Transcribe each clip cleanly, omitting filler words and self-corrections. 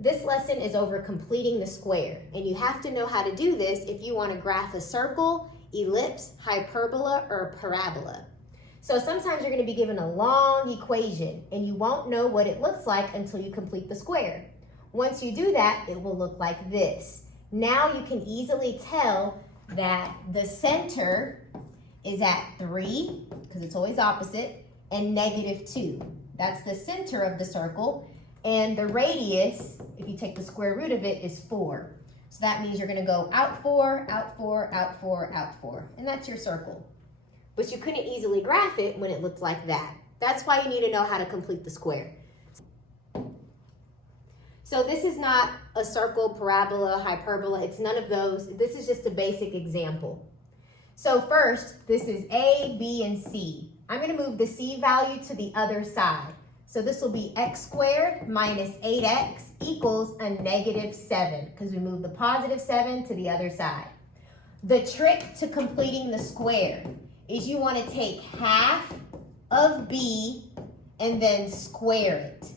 This lesson is over completing the square, and you have to know how to do this if you want to graph a circle, ellipse, hyperbola, or parabola. So sometimes you're going to be given a long equation, and you won't know what it looks like until you complete the square. Once you do that, it will look like this. Now you can easily tell that the center is at 3, because it's always opposite, and -2. That's the center of the circle. And the radius, if you take the square root of it, is 4. So that means you're going to go out 4, out 4, out 4, out 4. And that's your circle. But you couldn't easily graph it when it looked like that. That's why you need to know how to complete the square. So this is not a circle, parabola, hyperbola. It's none of those. This is just a basic example. So first, this is A, B, and C. I'm going to move the C value to the other side. So this will be x squared minus 8x equals a -7, because we moved the +7 to the other side. The trick to completing the square is you want to take half of B and then square it.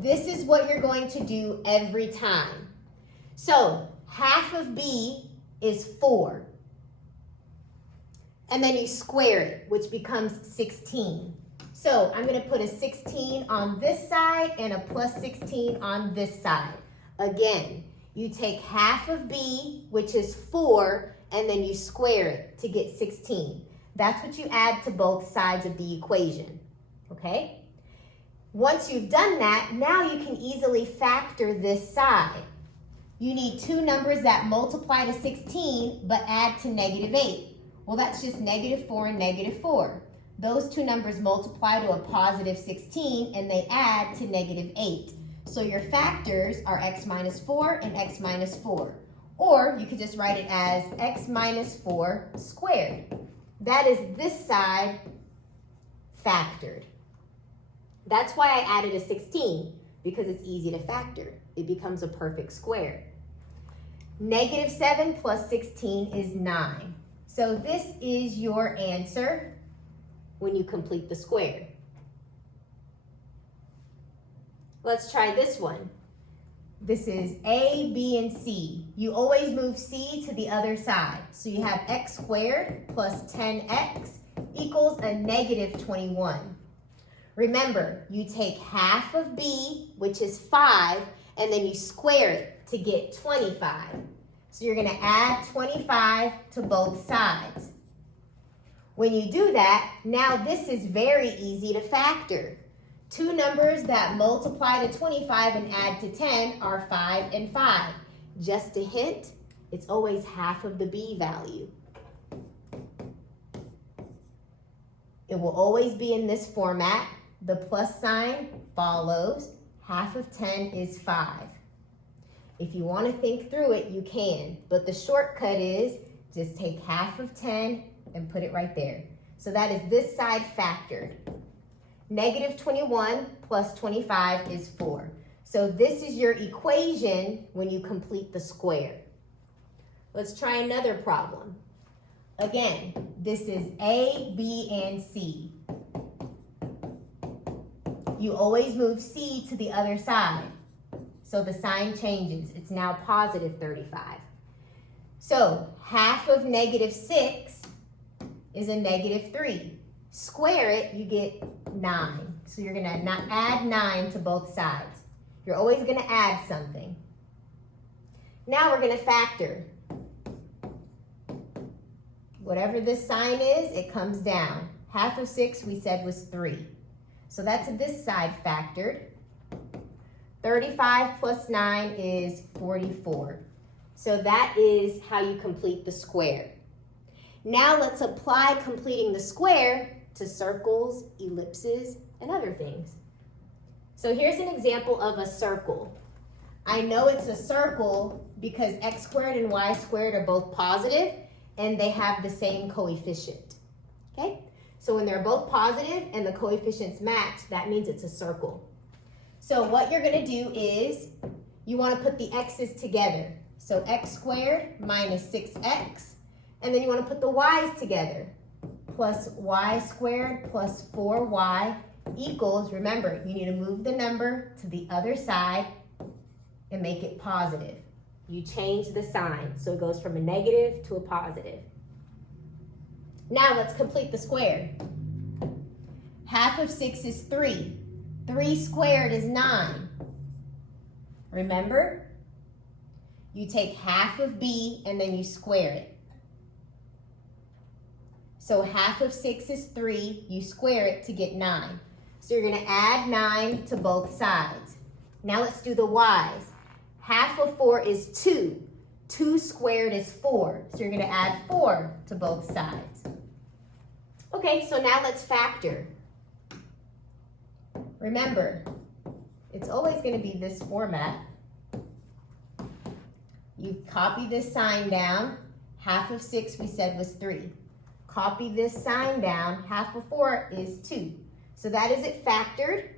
This is what you're going to do every time. So half of B is 4. And then you square it, which becomes 16. So I'm going to put a 16 on this side and a +16 on this side. Again, you take half of B, which is 4, and then you square it to get 16. That's what you add to both sides of the equation, okay? Once you've done that, now you can easily factor this side. You need two numbers that multiply to 16, but add to -8. Well, that's just -4 and -4. Those two numbers multiply to a +16 and they add to -8. So your factors are x minus 4 and x minus 4. Or you could just write it as x minus 4 squared. That is this side factored. That's why I added a 16, because it's easy to factor. It becomes a perfect square. -7 plus 16 is 9. So this is your answer when you complete the square. Let's try this one. This is A, B, and C. You always move C to the other side. So you have x squared plus 10x equals a -21. Remember, you take half of B, which is 5, and then you square it to get 25. So you're going to add 25 to both sides. When you do that, now this is very easy to factor. Two numbers that multiply to 25 and add to 10 are 5 and 5. Just a hint, it's always half of the B value. It will always be in this format. The plus sign follows. Half of 10 is 5. If you want to think through it, you can. But the shortcut is just take half of 10 and put it right there. So that is this side factored. -21 plus 25 is 4. So this is your equation when you complete the square. Let's try another problem. Again, this is A, B, and C. You always move C to the other side. So the sign changes. It's now +35. So half of -6 is a -3. Square it, you get 9. So you're going to add 9 to both sides. You're always going to add something. Now we're going to factor. Whatever this sign is, it comes down. Half of 6 we said was 3. So that's this side factored. 35 plus 9 is 44. So that is how you complete the square. Now let's apply completing the square to circles, ellipses, and other things. So here's an example of a circle. I know it's a circle because x squared and y squared are both positive and they have the same coefficient. Okay? So when they're both positive and the coefficients match, that means it's a circle. So what you're going to do is you want to put the x's together. So x squared minus 6x, and then you want to put the y's together. Plus y squared plus 4y equals, remember, you need to move the number to the other side, and make it positive. You change the sign, so it goes from a negative to a positive. Now let's complete the square. Half of 6 is 3. 3 squared is 9. Remember? You take half of b and then you square it. So half of 6 is 3. You square it to get 9. So you're going to add 9 to both sides. Now let's do the y's. Half of 4 is 2. 2 squared is 4. So you're going to add 4 to both sides. Okay, so now let's factor. Remember, it's always going to be this format. You copy this sign down. Half of 6 we said was 3. Copy this sign down. Half of 4 is 2. So that is it factored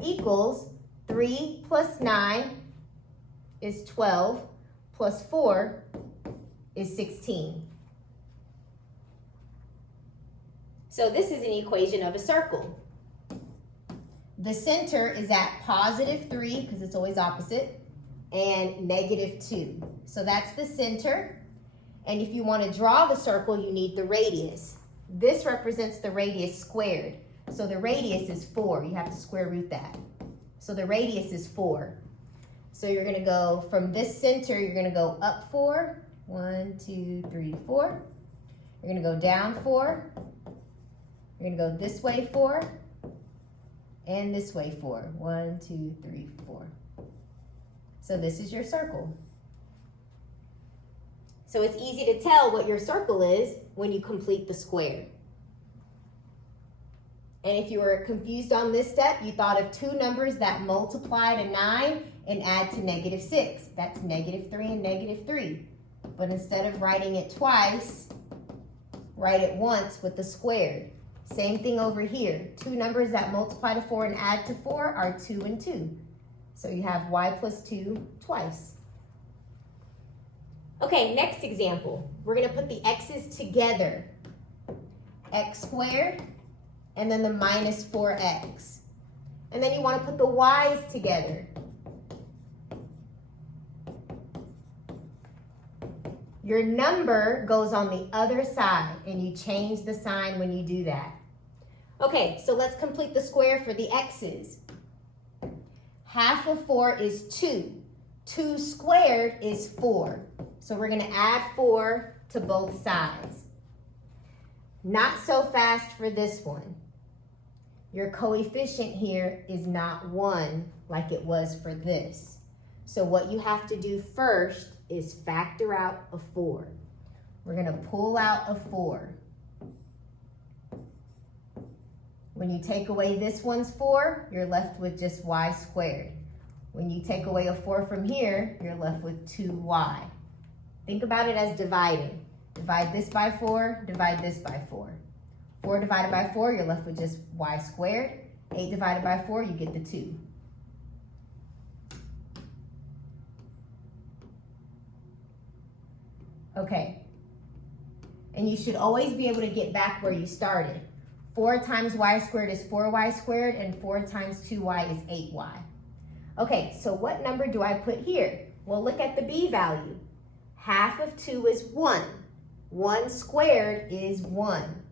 equals 3 plus 9 is 12 plus 4 is 16. So this is an equation of a circle. The center is at positive 3 because it's always opposite and negative 2. So that's the center. And if you want to draw the circle, you need the radius. This represents the radius squared. So the radius is 4. You have to square root that. So the radius is 4. So you're going to go from this center, you're going to go up 4. 1, 2, 3, 4. You're going to go down 4. You're going to go this way 4. And this way 4. 1, 2, 3, 4. So this is your circle. So it's easy to tell what your circle is when you complete the square. And if you were confused on this step, you thought of two numbers that multiply to 9 and add to negative 6. That's negative 3 and negative 3. But instead of writing it twice, write it once with the squared. Same thing over here. Two numbers that multiply to 4 and add to 4 are 2 and 2. So you have y plus 2 twice. Okay, next example. We're going to put the x's together. X squared, and then the minus 4x. And then you want to put the y's together. Your number goes on the other side, and you change the sign when you do that. Okay, so let's complete the square for the x's. Half of 4 is 2. 2 squared is 4. So we're going to add 4 to both sides. Not so fast for this one. Your coefficient here is not 1 like it was for this. So what you have to do first is factor out a 4. We're going to pull out a 4. When you take away this one's 4, you're left with just y squared. When you take away a 4 from here, you're left with 2y. Think about it as dividing. Divide this by 4, divide this by 4. 4 divided by 4, you're left with just y squared. 8 divided by 4, you get the 2. Okay. And you should always be able to get back where you started. 4 times y squared is 4y squared, and 4 times 2y is 8y. Okay, so what number do I put here? Well, look at the b value. Half of 2 is 1. 1 squared is 1.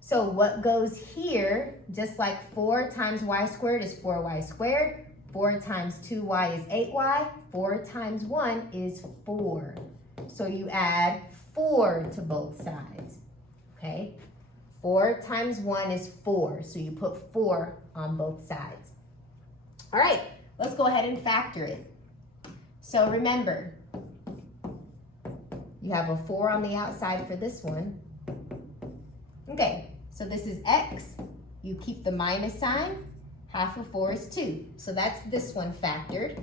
So what goes here, just like 4 times y squared is 4y squared, 4 times 2y is 8y, 4 times 1 is 4. So you add 4 to both sides, okay? 4 times 1 is 4, so you put 4 on both sides. All right, let's go ahead and factor it. So remember, you have a 4 on the outside for this one. Okay, so this is x. You keep the minus sign. Half of 4 is 2. So that's this one factored.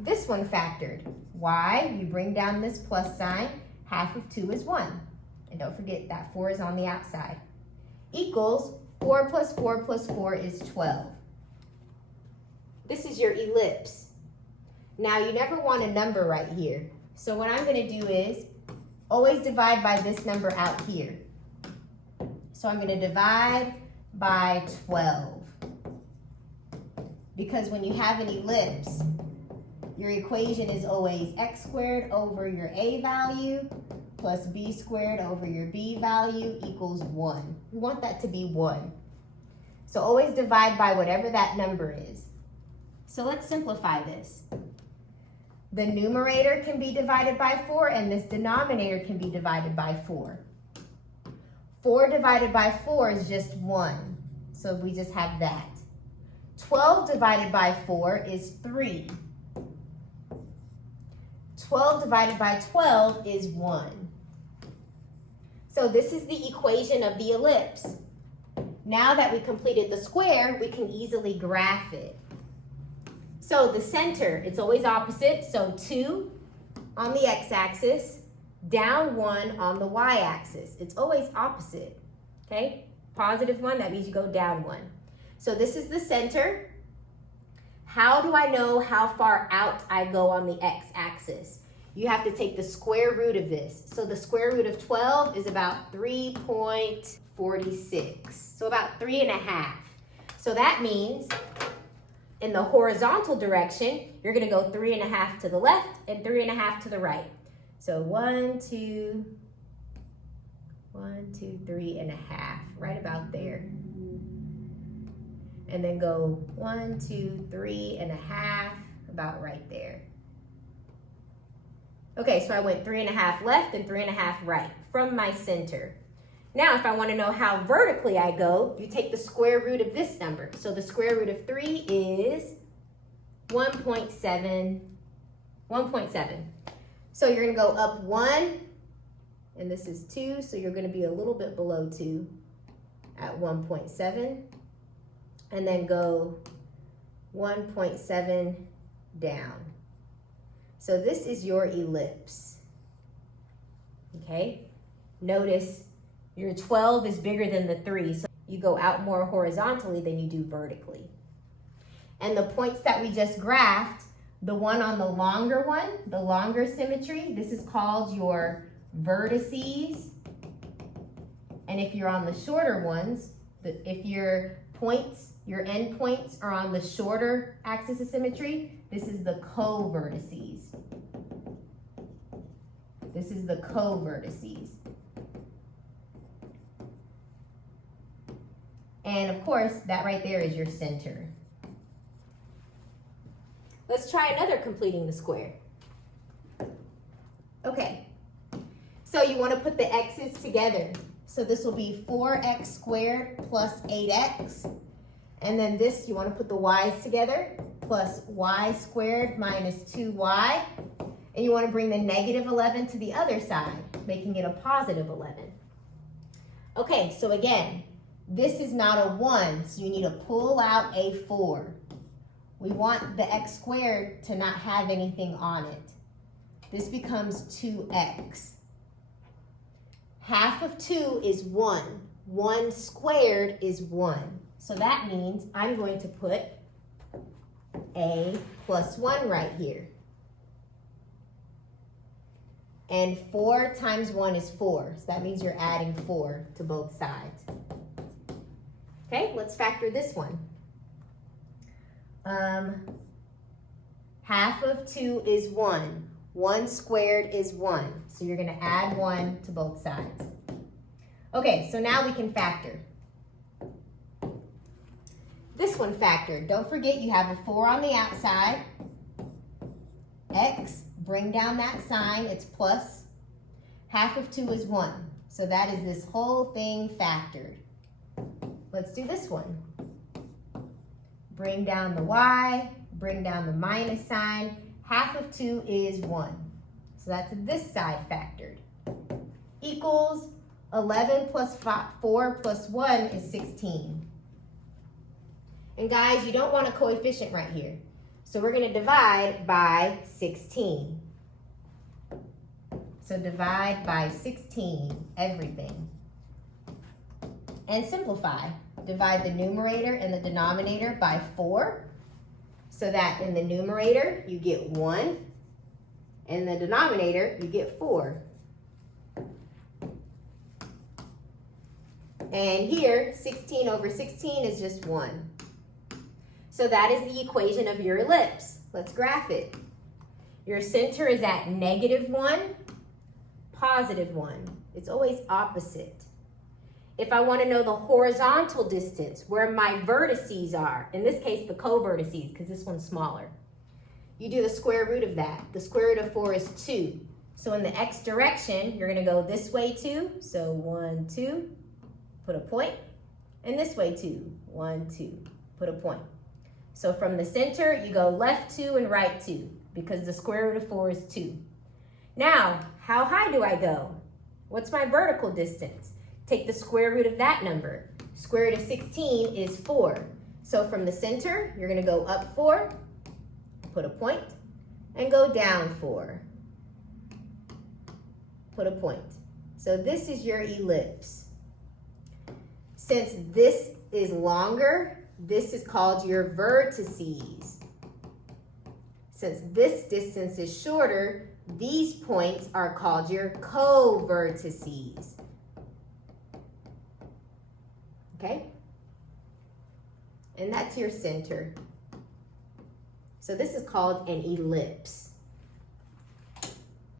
This one factored. Y, you bring down this plus sign. Half of 2 is 1. And don't forget that 4 is on the outside. Equals 4 plus 4 plus 4 is 12. This is your ellipse. Now you never want a number right here. So what I'm going to do is always divide by this number out here. So I'm going to divide by 12. because when you have an ellipse, your equation is always x squared over your a value plus b squared over your b value equals 1. We want that to be 1. So always divide by whatever that number is. So let's simplify this. The numerator can be divided by 4, and this denominator can be divided by 4. 4 divided by 4 is just 1, so we just have that. 12 divided by 4 is 3. 12 divided by 12 is 1. So this is the equation of the ellipse. Now that we completed the square, we can easily graph it. So the center, it's always opposite, so 2 on the x-axis, down 1 on the y-axis. It's always opposite, okay? Positive 1, that means you go down 1. So this is the center. How do I know how far out I go on the x-axis? You have to take the square root of this. So the square root of 12 is about 3.46. So about 3.5. So that means in the horizontal direction, you're gonna go 3.5 to the left and 3.5 to the right. So 1, 2, 3.5, right about there. And then go 1, 2, 3.5, about right there. Okay, so I went 3.5 left and 3.5 right from my center. Now, if I want to know how vertically I go, you take the square root of this number. So the square root of 3 is 1.7. So you're going to go up 1, and this is 2, so you're going to be a little bit below 2 at 1.7. And then go 1.7 down. So this is your ellipse, okay? Notice your 12 is bigger than the 3, so you go out more horizontally than you do vertically. And the points that we just graphed, the one on the longer one, the longer symmetry, this is called your vertices. And if you're on the shorter ones, if your points, your endpoints are on the shorter axis of symmetry, this is the co-vertices. This is the co-vertices. And of course, that right there is your center. Let's try another completing the square. Okay, so you want to put the x's together. So this will be 4x squared plus 8x. And then this, you want to put the y's together, plus y squared minus 2y. And you want to bring the negative 11 to the other side, making it a positive 11. Okay, so again, this is not a 1, so you need to pull out a 4. We want the x squared to not have anything on it. This becomes 2x. Half of 2 is 1. 1 squared is 1. So that means I'm going to put a plus 1 right here. And 4 times 1 is 4. So that means you're adding 4 to both sides. Okay, let's factor this one. Half of 2 is 1. 1 squared is 1. So you're going to add 1 to both sides. Okay, so now we can factor. This one factored. Don't forget you have a 4 on the outside. X, bring down that sign. It's plus. Half of 2 is 1. So that is this whole thing factored. Let's do this one. Bring down the y, bring down the minus sign. Half of 2 is 1. So that's this side factored. Equals 11 plus 4 plus 1 is 16. And guys, you don't want a coefficient right here. So we're going to divide by 16. So divide by 16, everything. And simplify. Divide the numerator and the denominator by 4. So that in the numerator, you get 1. And in the denominator, you get 4. And here, 16 over 16 is just 1. So that is the equation of your ellipse. Let's graph it. Your center is at -1, +1. It's always opposite. If I want to know the horizontal distance, where my vertices are, in this case the co-vertices, because this one's smaller, you do the square root of that. The square root of 4 is 2. So in the x direction, you're going to go this way 2. So 1, 2, put a point. And this way 2, 1, 2, put a point. So from the center, you go left 2 and right 2, because the square root of 4 is 2. Now, how high do I go? What's my vertical distance? Take the square root of that number. Square root of 16 is 4. So from the center, you're going to go up 4, put a point, and go down 4. Put a point. So this is your ellipse. Since this is longer, this is called your vertices. Since this distance is shorter, these points are called your co-vertices. Okay? And that's your center. So this is called an ellipse.